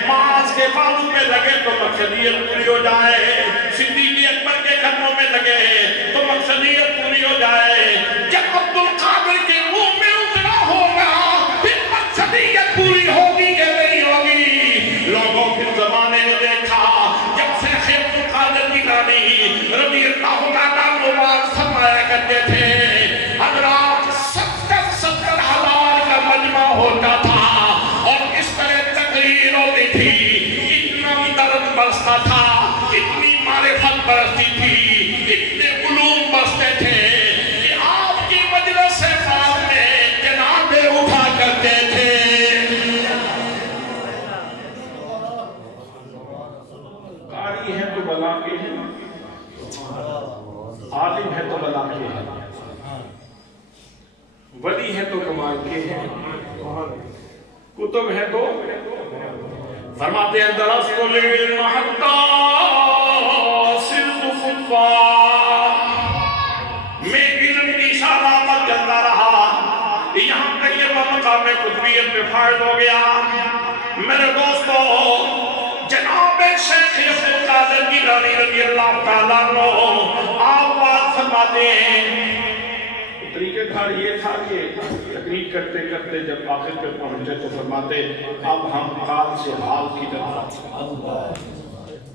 معاذ کے بازو میں لگے تو مقصدیت پوری ہو جائے. صدیق اکبر کے قدموں میں لگے تو مقصدیت پوری ہو جائے. جب عبد القادر کے منہ میں اترا ہوگا پھر مقصدیت پوری ہوگی کہ نہیں ہوگی. لوگوں پھر زمانے نے دیکھا جب شیخ عبد القادر جیلانی رضی اللہ تعالیٰ عنہ فرمایا کرتے تھے حضرات 70,000 کا مجمع ہوتا تھا اور اس طرح تقریر ہوتی تھی، اتنا درد برستا تھا، اتنی معرفت برستی تھی، اتنے علوم برستے تھے کہ آپ کی مجلس سے بعد میں جنازے اٹھا کرتے تھے۔ قاری ہیں تو بلا کے ہیں، عالم ہے تو بلا کے ہیں، ولی ہے تو کمال کے ہیں، کتب ہے تو فرماتے ہیں درست العلم حتی صرت خطبہ، میں علم کی شاہراہ پر چلتا رہا، یہاں تک یہ مقام قطبیت پہ فائد ہو گیا۔ میرے دوستو جناب شیخ عبد القادر جیلانی رضی اللہ تعالیٰ عنہ آپ بات فرماتے ہیں، طریقہ کار یہ تھا کہ تقریر کرتے کرتے جب آخر پہ پہنچے تو فرماتے اب ہم قال سے حال کی طرف آتے،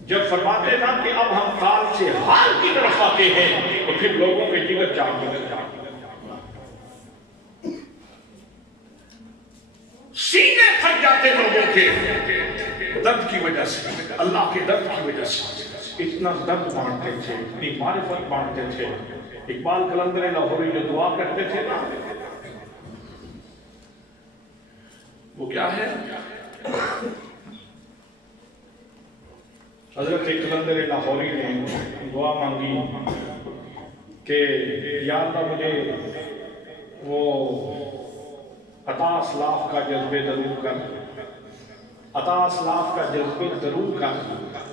جب فرماتے تھا کہ اب ہم قال سے حال کی طرف آتے ہیں تو پھر لوگوں کے جگر چاہتے ہیں، سینے پھٹ جاتے لوگوں کے درد کی وجہ سے، اللہ کے درد کی وجہ سے اتنا درد بانٹتے تھے، اتنی معرفت بانٹتے تھے۔ اقبال قلندر لاہوری جو دعا کرتے تھے نا وہ کیا ہے؟ حضرت قلندر لاہوری نے دعا مانگی کہ یا اللہ مجھے وہ عطا اسلاف کا جذبے ضرور کر، عطا اسلاف کا جذبے ضرور کر۔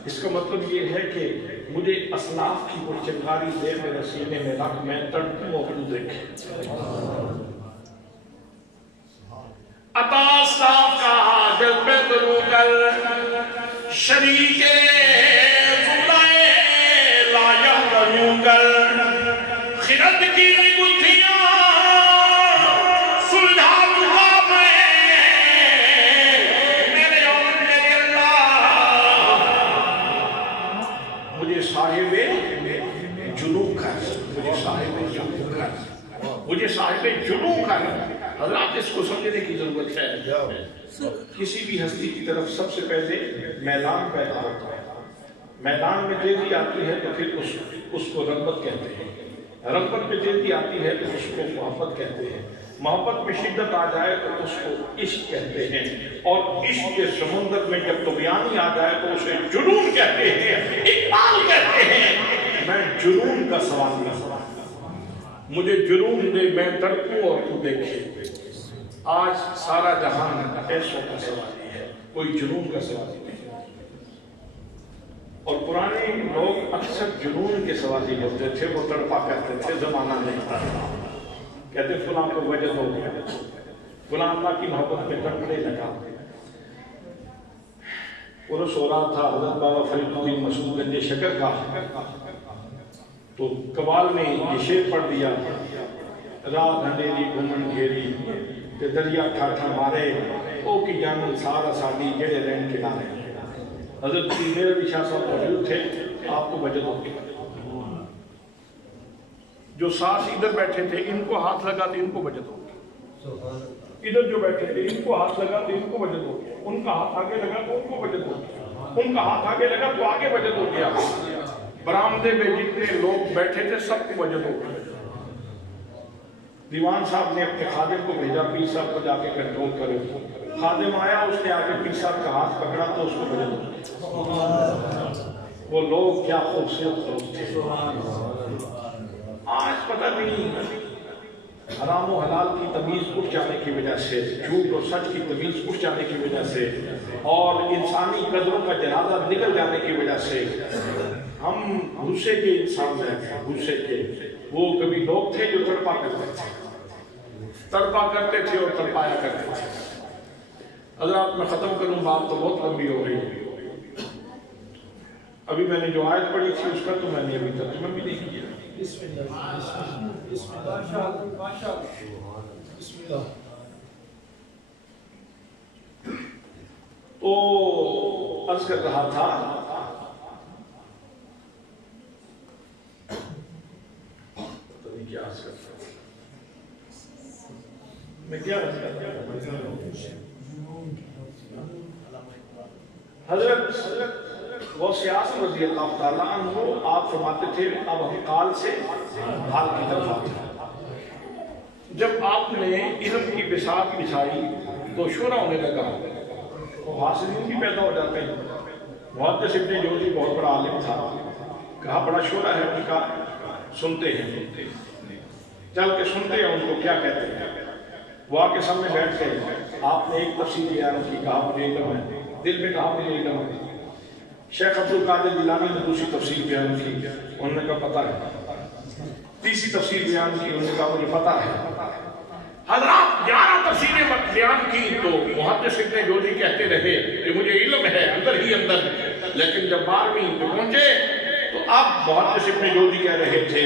اس کا مطلب یہ ہے کہ مجھے اسلاف کی وہ چنگاری دے میرے سینے میں رکھ، میں تڑپوں اور تو دیکھے۔ عطا اسلاف کا جذبے ضرور کر، شریک زمرہ لا یحزنوں کر، خرد کی گتھیاں سلجھا دوں میں میرے اور میرے اللہ، مجھے صاحب جنوں کر، مجھے صاحب جنوں کر، مجھے صاحب جنوں کر۔ حضرات اس کو سمجھنے کی ضرورت ہے، کسی بھی ہستی کی طرف سب سے پہلے میلان پیدا ہوتا ہے، میدان میں تیزی آتی ہے تو پھر اس کو رغبت کہتے ہیں، رغبت میں تیزی آتی ہے تو اس کو محبت کہتے ہیں، محبت میں شدت آ جائے تو اس کو عشق کہتے ہیں، اور عشق کے سمندر میں جب طغیانی آ جائے تو اسے جنون کہتے ہیں، اقبال کہتے ہیں میں جنون کا سوال کرتا ہوں، مجھے جنون دے میں تڑپوں اور تو دیکھے۔ آج سارا جہان ایسوں کا سوالی ہے، کوئی جنون کا سوالی نہیں، اور پرانے لوگ اکثر جنون کے سوالی ہوتے تھے، وہ تڑپا کرتے تھے، زمانہ نہیں تھا، کہتے فلاں کو وجد ہو گیا، فلاں اللہ کی محبت میں تڑپنے لگا۔ عرس ہو رہا تھا حضرت بابا فرید الدین مسعود گنج شکر کا، تو قبال نے یہ شعر پڑھ دیا، رات اندھیری گھومن گھیری تے دریا ٹھاٹھا مارے، او کی جانن سارا ساڈی جڑے رہن کنارے۔ حضرت پیر علی شاہ صاحب موجود تھے، آپ کو وجد ہو گیا، جو ساتھ ادھر بیٹھے تھے ان کو ہاتھ لگا تو ان کو وجد ہو گیا، ادھر جو بیٹھے تھے ان کو ہاتھ لگا تو ان کو وجد ہو گیا، ان کا ہاتھ آگے لگا تو ان کو وجد ہو گیا، ان کا ہاتھ آگے لگا تو آگے وجد ہو گیا، برآمدے میں جتنے لوگ بیٹھے تھے سب کو وجد ہو گیا۔ دیوان صاحب نے اپنے خادم کو بھیجا پیر صاحب کو جا کے کنٹرول کرو، خادم آیا اس نے آگے پیر صاحب کا ہاتھ پکڑا تو اس کو وجد ہو گیا۔ وہ لوگ کیا خوبصورت لوگ تھے۔ آج پتہ نہیں حرام و حلال کی تمیز اٹھ جانے کی وجہ سے، جھوٹ اور سچ کی تمیز اٹھ جانے کی وجہ سے، اور انسانی قدروں کا جنازہ نکل جانے کی وجہ سے ہم غصے کے انسان ہیں، غصے کے۔ وہ کبھی لوگ تھے جو تڑپا کرتے تھے، تڑپا کرتے تھے اور تڑپایا کرتے تھے۔ حضرات میں ختم کروں، بات تو بہت لمبی ہو گئی، ابھی میں نے جو آیت پڑھی تھی اس کا تو میں نے ابھی ترجمہ بھی نہیں کیا۔ بسم اللہ۔ تو عرض کر رہا تھا میں کیا حضرت غوث اعظم رضی اللہ تعالیٰ عنہ آپ فرماتے تھے اب ہم قال سے حال کی طرف آتے ہیں۔ جب آپ نے علم کی بساط بچھائی تو شورا ہونے لگا، وہ حاصلین بھی پیدا ہو جاتے ہیں۔ محدث ابن جوزی بہت بڑا عالم تھا، کہا بڑا شورا ہے، ان کا سنتے ہیں، چل کے سنتے ہیں ان کو کیا کہتے ہیں۔ وہ آ کے سامنے بیٹھ گئے، آپ نے ایک تفسیر بیان کی، کہا مجھے علم ہے، دل میں کہا مجھے علم ہے۔ شیخ عبد القادر جیلانی نے دوسری تفسیر بیان کی، انہوں نے کہا پتہ ہے۔ تیسری تفسیر بیان کی، انہوں نے کہا مجھے پتہ ہے۔ حضرات 11 تفسیریں بیان کی تو محدث ابن جوزی کہتے رہے کہ مجھے علم ہے اندر ہی اندر، لیکن جب 12ویں پہ پہنچے تو اب محدث ابن جوزی کہہ رہے تھے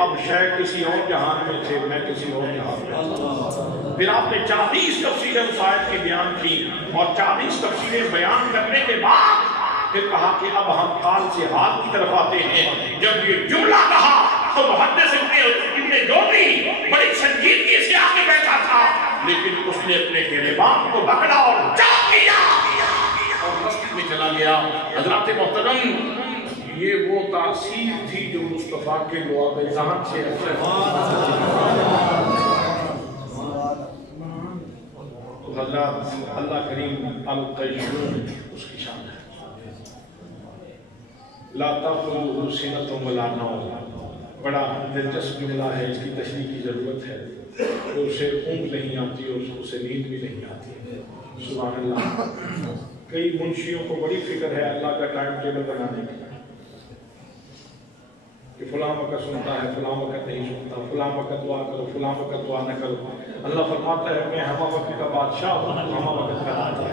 اب شیخ کسی اور جہان میں تھے، میں کسی اور جہان میں۔ پھر آپ نے 40 تفسیریں اس آیت کی بیان کی، اور 40 تفسیریں بیان کرنے کے بعد پھر کہا کہ اب ہم قال سے حال کی طرف آتے ہیں۔ جب یہ جملہ کہا تو محدث ابن جوزی بڑی سنجیدگی سے آگے بیٹھا تھا، لیکن اس نے اپنے گریبان کو پکڑا اور چاک کیا اور مسجد میں چلا گیا۔ حضرات محترم، یہ وہ تاثیر تھی جو مصطفیٰ کے لعاب ذہن سے حضرات اللہ کریم القیوم اس کی شان ہے۔ لا تأخذہ سنۃ ولا نوم، بڑا دلچسپ جملہ ہے، اس کی تشریح کی ضرورت ہے۔ تو اسے اونگ نہیں آتی اور اسے نیند بھی نہیں آتی۔ سبحان اللہ۔ کئی منشیوں کو بڑی فکر ہے اللہ کا ٹائم ٹیبل بنانے کی، کہ فلاں وقت سنتا ہے، فلاں وقت نہیں سنتا، فلاں وقت دعا کرو، فلاں وقت دعا نہ کرو۔ اللہ فرماتا ہے میں ہمہ وقت کا بادشاہ ہوں، ہمہ وقت کا راجا۔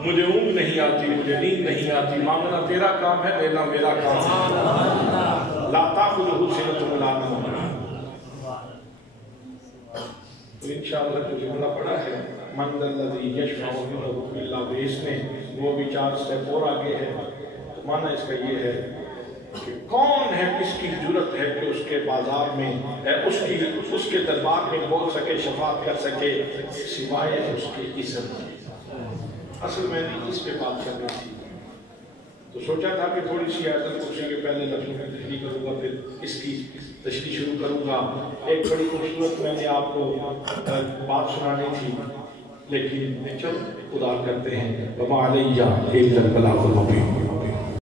مجھے اونگ نہیں آتی، مجھے نیند نہیں آتی، مانگنا تیرا کام ہے، دینا میرا کام ہے۔ لا تأخذہ سنۃ ولا نوم۔ تو انشاءاللہ جو جملہ پڑھا ہے من ذا الذی یشفع عنده الا بإذنہ، وہ بھی 4 سٹیپ اور آگے ہے۔ تو معنی اس کا یہ ہے کہ کون ہے، کس کی جرت ہے کہ اس کے بازار میں اس کے دربار میں بول سکے، شفاعت کر سکے، سوائے اس کے اذن کی۔ اصل میں نے اس پہ بات کرنی تھی، تو سوچا تھا کہ تھوڑی سی آیت الکرسی کے پہلے لفظوں میں تشریح کروں گا، پھر اس کی تشریح شروع کروں گا۔ ایک بڑی خوبصورت میں نے آپ کو بات سنانی تھی، لیکن چل خدا کرتے ہیں۔ وما علیہ الا البلاغ المبین۔